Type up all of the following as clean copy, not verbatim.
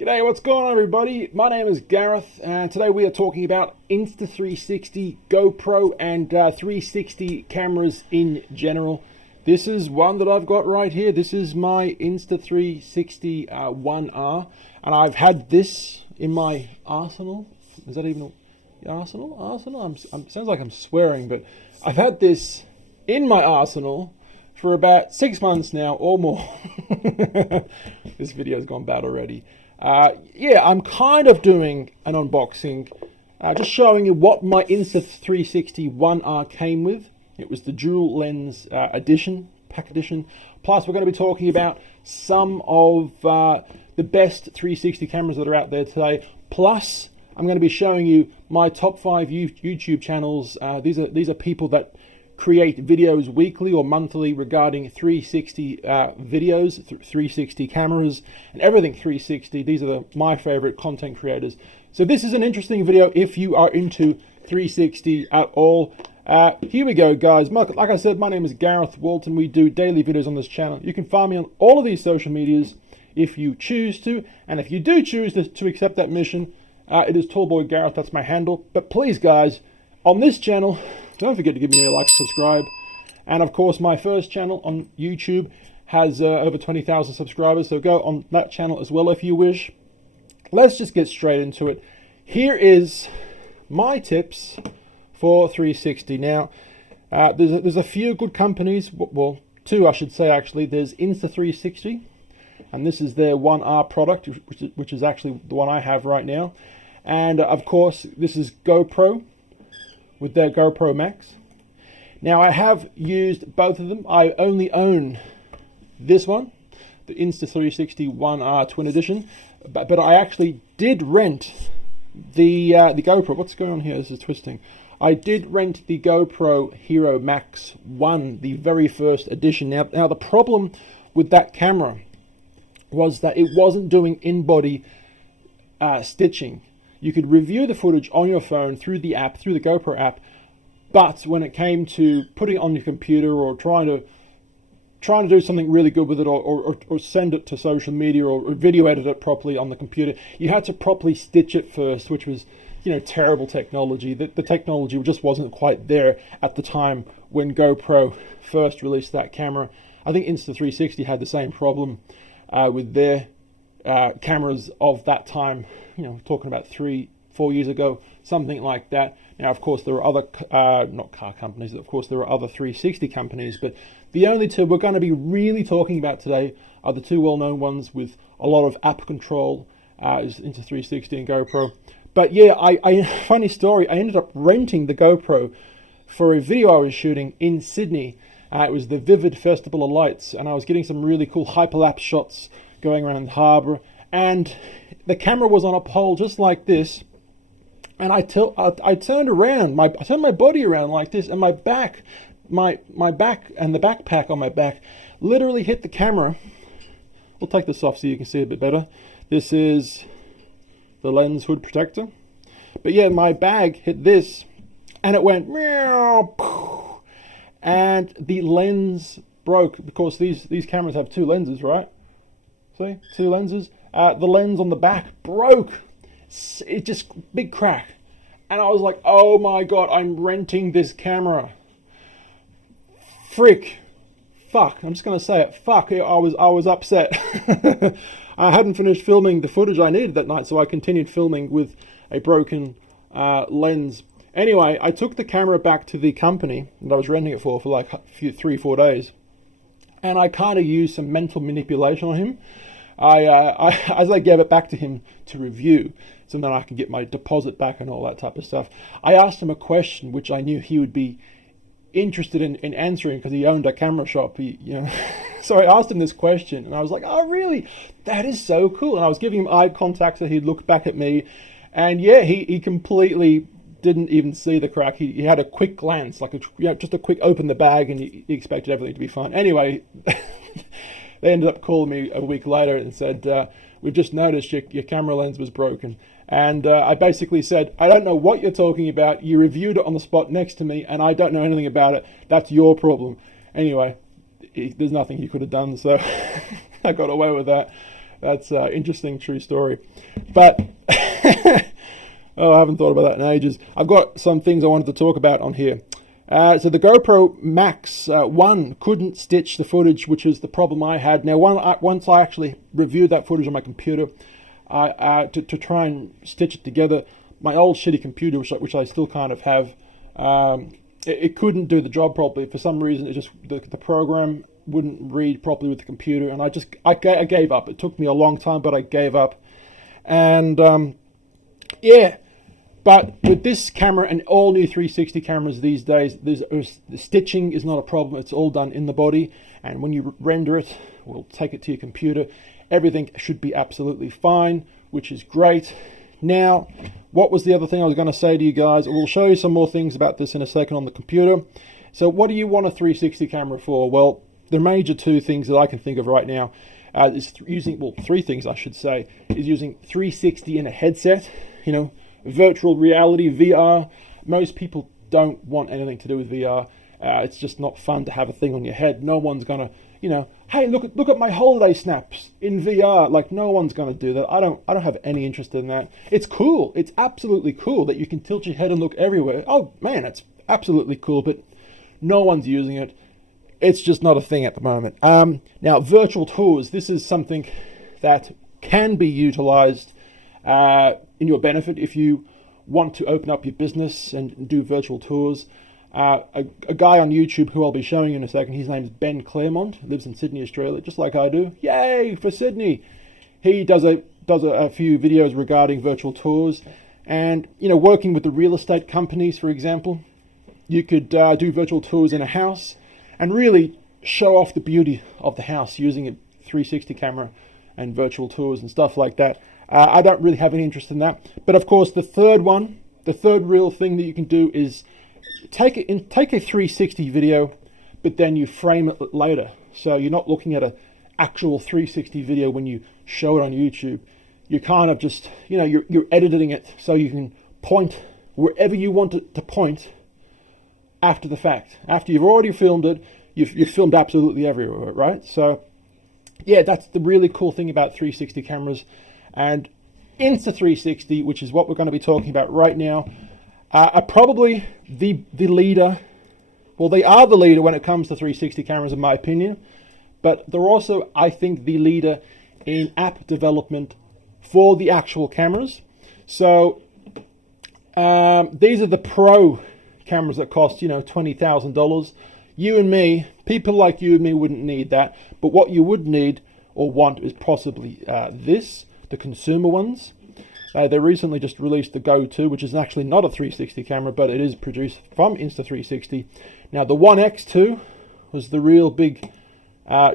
G'day, what's going on everybody? My name is Gareth and today we are talking about Insta360, GoPro and 360 cameras in general. This is one that I've got right here. This is my Insta360 1R and I've had this in my arsenal. Is that even arsenal? Sounds like I'm swearing, but I've had this in my arsenal for about 6 months now or more. This video's gone bad already. Yeah, I'm kind of doing an unboxing, just showing you what my Insta360 1R came with. It was the dual lens pack edition. Plus, we're going to be talking about some of the best 360 cameras that are out there today. Plus, I'm going to be showing you my top 5 YouTube channels. These are people that create videos weekly or monthly regarding 360 videos, 360 cameras, and everything 360. These are my favorite content creators. So this is an interesting video if you are into 360 at all. Here we go, guys. Like I said, my name is Gareth Walton. We do daily videos on this channel. You can find me on all of these social medias if you choose to, and if you do choose to accept that mission, it is Tallboy Gareth. That's my handle. But please, guys, on this channel, don't forget to give me a like, subscribe, and of course my first channel on YouTube has over 20,000 subscribers, so go on that channel as well if you wish. Let's just get straight into it. Here is my tips for 360. Now, there's a few good companies, well, two I should say actually. There's Insta360, and this is their 1R product, which is actually the one I have right now, and of course this is GoPro with their GoPro Max. Now I have used both of them. I only own this one, the Insta360 1R Twin Edition, but I actually did rent the GoPro. What's going on here? This is twisting. I did rent the GoPro Hero Max 1, the very first edition. Now the problem with that camera was that it wasn't doing in-body stitching. You could review the footage on your phone through the app, through the GoPro app, but when it came to putting it on your computer or trying to do something really good with it, or send it to social media or video edit it properly on the computer, you had to properly stitch it first, which was, terrible technology. The technology just wasn't quite there at the time when GoPro first released that camera. I think Insta360 had the same problem with their cameras of that time, talking about 3-4 years ago, something like that. Now, of course, there are other, not car companies, of course, there are other 360 companies, but the only two we're going to be really talking about today are the two well-known ones with a lot of app control, is Insta360 and GoPro. But yeah, funny story, I ended up renting the GoPro for a video I was shooting in Sydney. It was the Vivid Festival of Lights, and I was getting some really cool hyperlapse shots going around the harbour, and the camera was on a pole just like this, and I turned around, I turned my body around like this, and my back and the backpack on my back literally hit the camera. We'll take this off so you can see a bit better. This is the lens hood protector, but yeah, my bag hit this, and it went meow, and the lens broke, because these cameras have two lenses, right? See, two lenses. The lens on the back broke. It just, big crack. And I was like, oh my god, I'm renting this camera. Fuck. I'm just gonna say it. Fuck. I was upset. I hadn't finished filming the footage I needed that night, so I continued filming with a broken lens. Anyway, I took the camera back to the company that I was renting it for like 3-4 days, and I kind of used some mental manipulation on him. As I gave it back to him to review, so then I can get my deposit back and all that type of stuff, I asked him a question which I knew he would be interested in answering, because he owned a camera shop. So I asked him this question, and I was like, oh really? That is so cool. And I was giving him eye contact so he'd look back at me, and yeah, he completely didn't even see the crack. He had a quick glance, like just a quick open the bag, and he expected everything to be fine. Anyway, they ended up calling me a week later and said, we've just noticed your camera lens was broken. And I basically said, I don't know what you're talking about. You reviewed it on the spot next to me, and I don't know anything about it. That's your problem. Anyway, there's nothing he could have done, so I got away with that. That's an interesting, true story. But, oh, I haven't thought about that in ages. I've got some things I wanted to talk about on here. So the GoPro Max 1 couldn't stitch the footage, which is the problem I had. Now, once I actually reviewed that footage on my computer, to try and stitch it together, my old shitty computer, which I still kind of have, it couldn't do the job properly. For some reason, it just the program wouldn't read properly with the computer, and I gave up. It took me a long time, but I gave up. And yeah, but with this camera and all new 360 cameras these days, the stitching is not a problem. It's all done in the body, and when you render it, we'll take it to your computer. Everything should be absolutely fine, which is great. Now, what was the other thing I was going to say to you guys? We'll show you some more things about this in a second on the computer. So what do you want a 360 camera for? Well, the major two things that I can think of right now is three things I should say, is using 360 in a headset, virtual reality, VR. Most people don't want anything to do with VR. It's just not fun to have a thing on your head. No one's going to, hey, look at my holiday snaps in VR. Like, no one's going to do that. I don't have any interest in that. It's cool. It's absolutely cool that you can tilt your head and look everywhere. Oh man, it's absolutely cool, but no one's using it. It's just not a thing at the moment. Now, virtual tours. This is something that can be utilized in your benefit if you want to open up your business and do virtual tours. A guy on YouTube who I'll be showing you in a second, his name's Ben Claremont, lives in Sydney, Australia, just like I do. Yay for Sydney! He does a few videos regarding virtual tours, and working with the real estate companies, for example, you could do virtual tours in a house and really show off the beauty of the house using a 360 camera and virtual tours and stuff like that. I don't really have any interest in that, but of course the third real thing that you can do is take a 360 video, but then you frame it later. So you're not looking at an actual 360 video when you show it on YouTube. You kind of just, you're editing it so you can point wherever you want it to point after the fact. After you've already filmed it, you've filmed absolutely everywhere, right? So yeah, that's the really cool thing about 360 cameras. And Insta360, which is what we're going to be talking about right now, are probably the leader. Well, they are the leader when it comes to 360 cameras, in my opinion, but they're also, I think, the leader in app development for the actual cameras. So these are the pro cameras that cost, $20,000. You and me, people like you and me, wouldn't need that, but what you would need or want is possibly the consumer ones. They recently just released the Go 2, which is actually not a 360 camera, but it is produced from Insta360. Now, the One X2 was the real big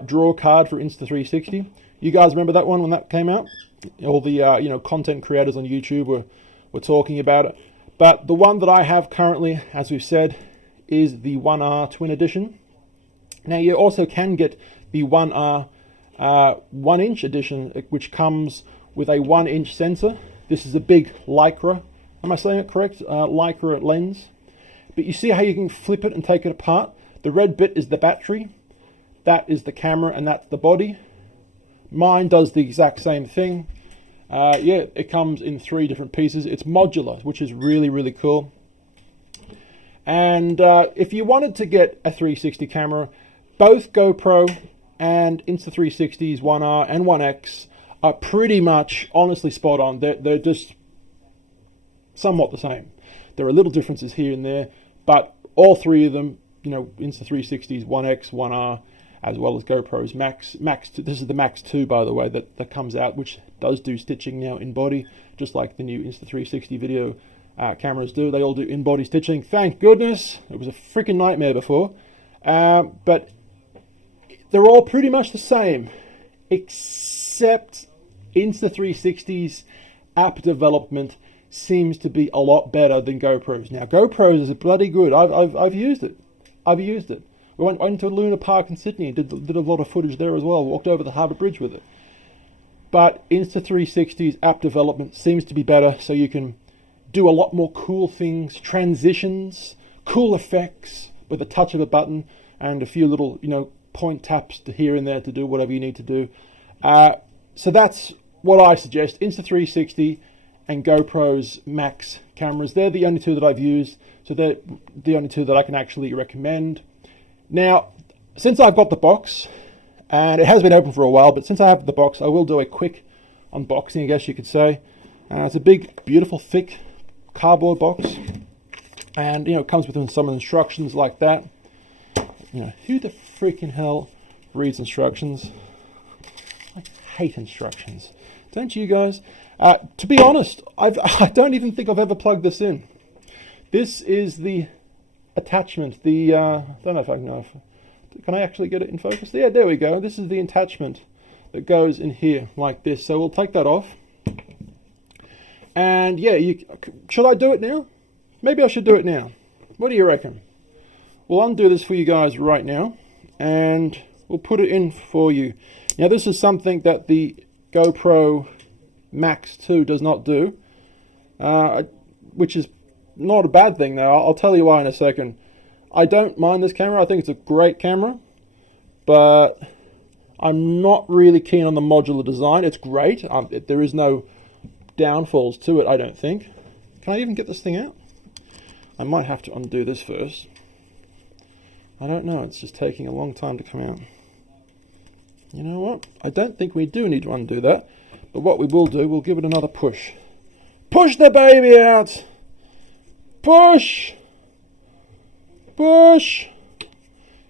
draw card for Insta360. You guys remember that one when that came out? All the content creators on YouTube were talking about it. But the one that I have currently, as we've said, is the 1R Twin Edition. Now, you also can get the 1R 1-inch edition, which comes with a 1-inch sensor. This is a big Lycra, am I saying it correct? Lycra lens. But you see how you can flip it and take it apart? The red bit is the battery, that is the camera, and that's the body. Mine does the exact same thing. Yeah, it comes in 3 different pieces. It's modular, which is really, really cool. And if you wanted to get a 360 camera, both GoPro and Insta360's 1R and 1X are pretty much honestly spot on. They're just somewhat the same. There are little differences here and there, but all 3 of them, Insta360's 1X, 1R, as well as GoPro's Max 2. This is the Max 2, by the way, that comes out, which does do stitching now in body, just like the new Insta360 video cameras do. They all do in-body stitching. Thank goodness. It was a freaking nightmare before. But they're all pretty much the same, except Insta360's app development seems to be a lot better than GoPro's. Now, GoPro's is bloody good. I've used it. We went to Luna Park in Sydney and did a lot of footage there as well. Walked over the Harbour Bridge with it. But Insta360's app development seems to be better, so you can do a lot more cool things, transitions, cool effects with a touch of a button and a few little, point taps to here and there to do whatever you need to do. So that's what I suggest. Insta360 and GoPro's Max cameras. They're the only two that I've used. So they're the only two that I can actually recommend. Now, since I've got the box, and it has been open for a while, but since I have the box, I will do a quick unboxing, I guess you could say. It's a big, beautiful, thick cardboard box. And, it comes with some instructions like that. Who the freaking hell reads instructions? I hate instructions. Don't you guys? To be honest, I don't even think I've ever plugged this in. This is the attachment. I don't know if I can. Can I actually get it in focus? Yeah, there we go. This is the attachment that goes in here like this. So we'll take that off. And yeah, should I do it now? Maybe I should do it now. What do you reckon? We'll undo this for you guys right now, and we'll put it in for you. Now, this is something that the GoPro Max 2 does not do, which is not a bad thing, though. I'll tell you why in a second. I don't mind this camera. I think it's a great camera, but I'm not really keen on the modular design. It's great. There is no downfalls to it, I don't think. Can I even get this thing out? I might have to undo this first. I don't know. It's just taking a long time to come out. You know what? I don't think we do need to undo that. But what we will do, we'll give it another push. Push the baby out! Push! Push!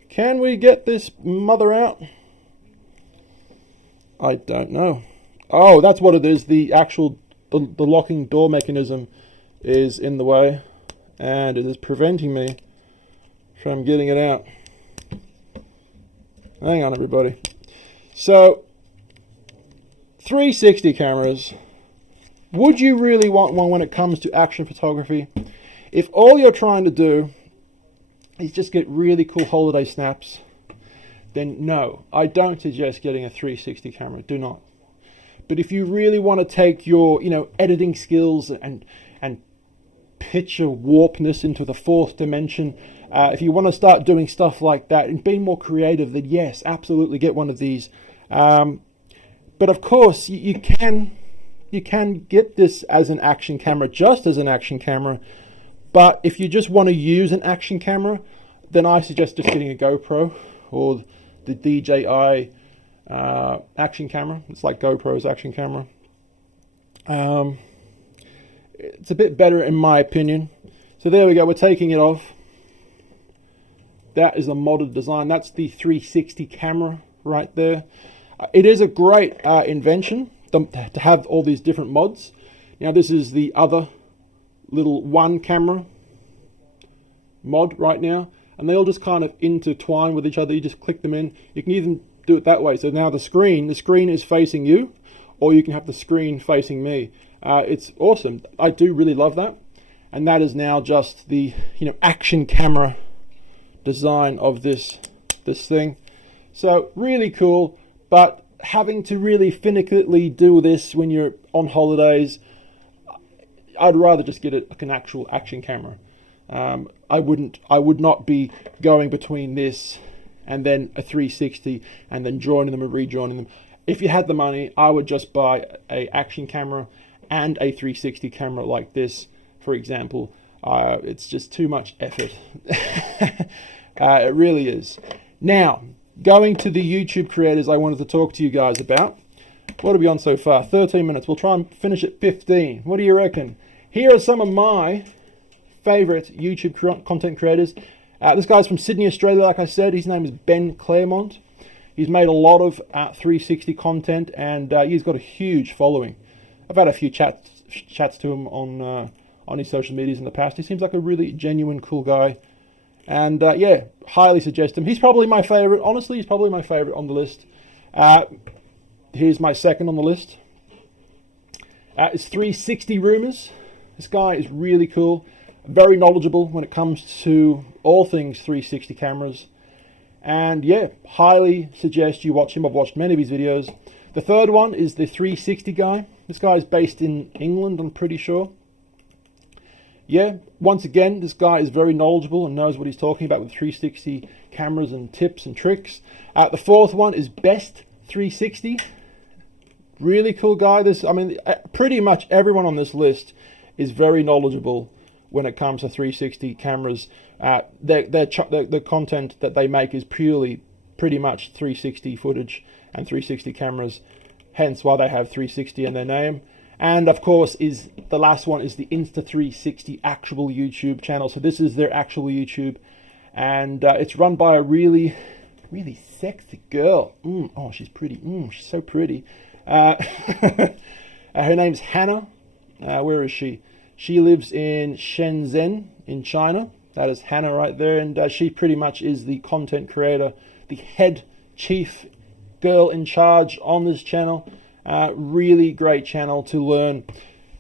Can we get this mother out? I don't know. Oh, that's what it is. The actual the locking door mechanism is in the way, and it is preventing me from getting it out. Hang on, everybody. So, 360 cameras. Would you really want one when it comes to action photography? If all you're trying to do is just get really cool holiday snaps, then no, I don't suggest getting a 360 camera. Do not. But if you really want to take your, editing skills and picture warpness into the fourth dimension, if you want to start doing stuff like that and being more creative, then yes, absolutely get one of these. But of course, you can get this as an action camera, just as an action camera. But if you just want to use an action camera, then I suggest just getting a GoPro or the DJI action camera. It's like GoPro's action camera. It's a bit better in my opinion. So there we go, we're taking it off. That is the modded design. That's the 360 camera right there. It is a great invention to have all these different mods. Now this is the other little one camera mod right now, and they all just kind of intertwine with each other. You just click them in. You can even do it that way. So now the screen is facing you, or you can have the screen facing me. It's awesome. I do really love that. And that is now just the action camera design of this thing. So really cool, but having to really finically do this when you're on holidays, I'd rather just get an actual action camera. I would not be going between this and then a 360 and then joining them and rejoining them. If you had the money, I would just buy a action camera and a 360 camera like this, for example. It's just too much effort. It really is. Now, going to the YouTube creators I wanted to talk to you guys about. What are we on so far? 13 minutes. We'll try and finish at 15. What do you reckon? Here are some of my favorite YouTube content creators. This guy's from Sydney, Australia, like I said. His name is Ben Claremont. He's made a lot of 360 content, and he's got a huge following. I've had a few chats to him on his social medias in the past. He seems like a really genuine, cool guy. And yeah, highly suggest him. He's probably my favorite. Honestly, he's probably my favorite on the list. Here's my second on the list. It's 360 Rumors. This guy is really cool. Very knowledgeable when it comes to all things 360 cameras. And yeah, highly suggest you watch him. I've watched many of his videos. The third one is the 360 guy. This guy is based in England, I'm pretty sure. Yeah, once again, this guy is very knowledgeable and knows what he's talking about with 360 cameras and tips and tricks. The fourth one is Best 360. really cool guy. I mean, pretty much everyone on this list is very knowledgeable when it comes to 360 cameras. The content that they make is pretty much 360 footage and 360 cameras, hence why they have 360 in their name. And of course, the last one is the Insta360 actual YouTube channel. So this is their actual YouTube, and it's run by a really sexy girl. Oh, she's pretty. She's so pretty. Her name's Hannah. Where is she? She lives in Shenzhen in China. That is Hannah right there, and she pretty much is the content creator, the head chief girl in charge on this channel. Really great channel to learn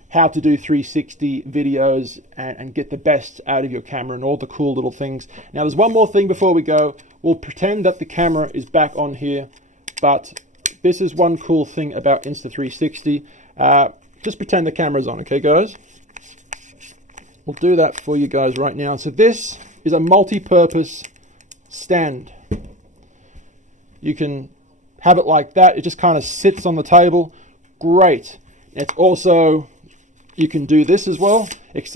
how to do 360 videos and get the best out of your camera and all the cool little things. Now, there's one more thing before we go. We'll pretend that the camera is back on here, but this is one cool thing about Insta360. Just pretend the camera's on, okay, guys? We'll do that for you guys right now. So this is a multi-purpose stand. You can have it like that. It just kind of sits on the table. Great. It's also, you can do this as well. It's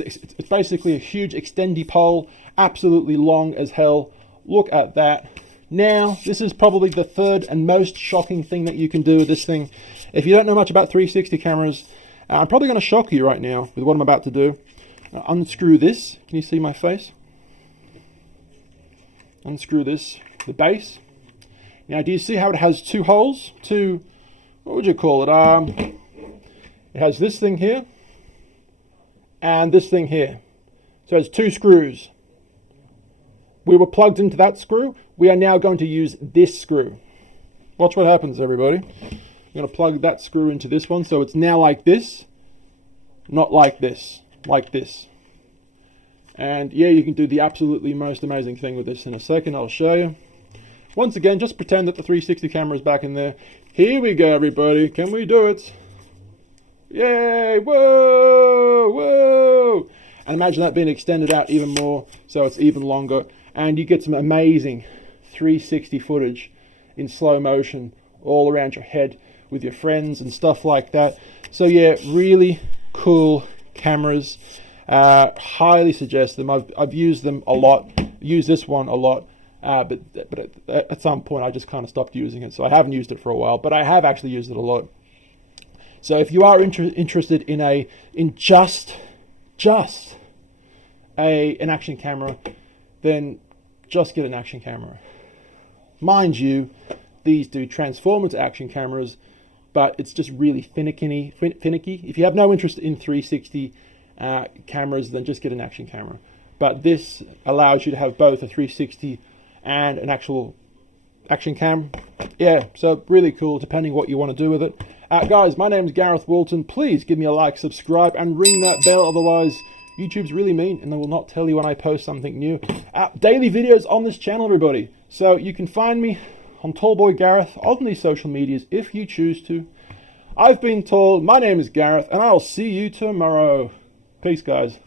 basically a huge extendy pole, absolutely long as hell. Look at that. Now, this is probably the third and most shocking thing that you can do with this thing. If you don't know much about 360 cameras, I'm probably going to shock you right now with what I'm about to do. Unscrew this. Can you see my face? Unscrew this, the base. Now, do you see how it has two holes? What would you call it? It has this thing here and this thing here. So it's two screws. We were plugged into that screw. We are now going to use this screw. Watch what happens, everybody. I'm going to plug that screw into this one. So it's now like this, not like this, like this. And yeah, you can do the absolutely most amazing thing with this in a second. I'll show you. Once again, just pretend that the 360 camera is back in there. Here we go, everybody. Can we do it? Yay! Whoa! Whoa! And imagine that being extended out even more, so it's even longer. And you get some amazing 360 footage in slow motion all around your head with your friends and stuff like that. So yeah, really cool cameras. Highly suggest them. I've used them a lot. Used this one a lot. But at some point I just kind of stopped using it, so I haven't used it for a while, but I have actually used it a lot. So if you are interested in just an action camera, then just get an action camera. Mind you, these do transform into action cameras, but it's just really finicky. If you have no interest in 360 cameras, then just get an action camera. But this allows you to have both a 360 and an actual action cam. Yeah, so really cool, depending what you want to do with it. Guys, my name is Gareth Walton. Please give me a like, subscribe, and ring that bell. Otherwise, YouTube's really mean, and they will not tell you when I post something new. Daily videos on this channel, everybody. So you can find me on Tallboy Gareth on these social medias if you choose to. I've been told. My name is Gareth, and I'll see you tomorrow. Peace, guys.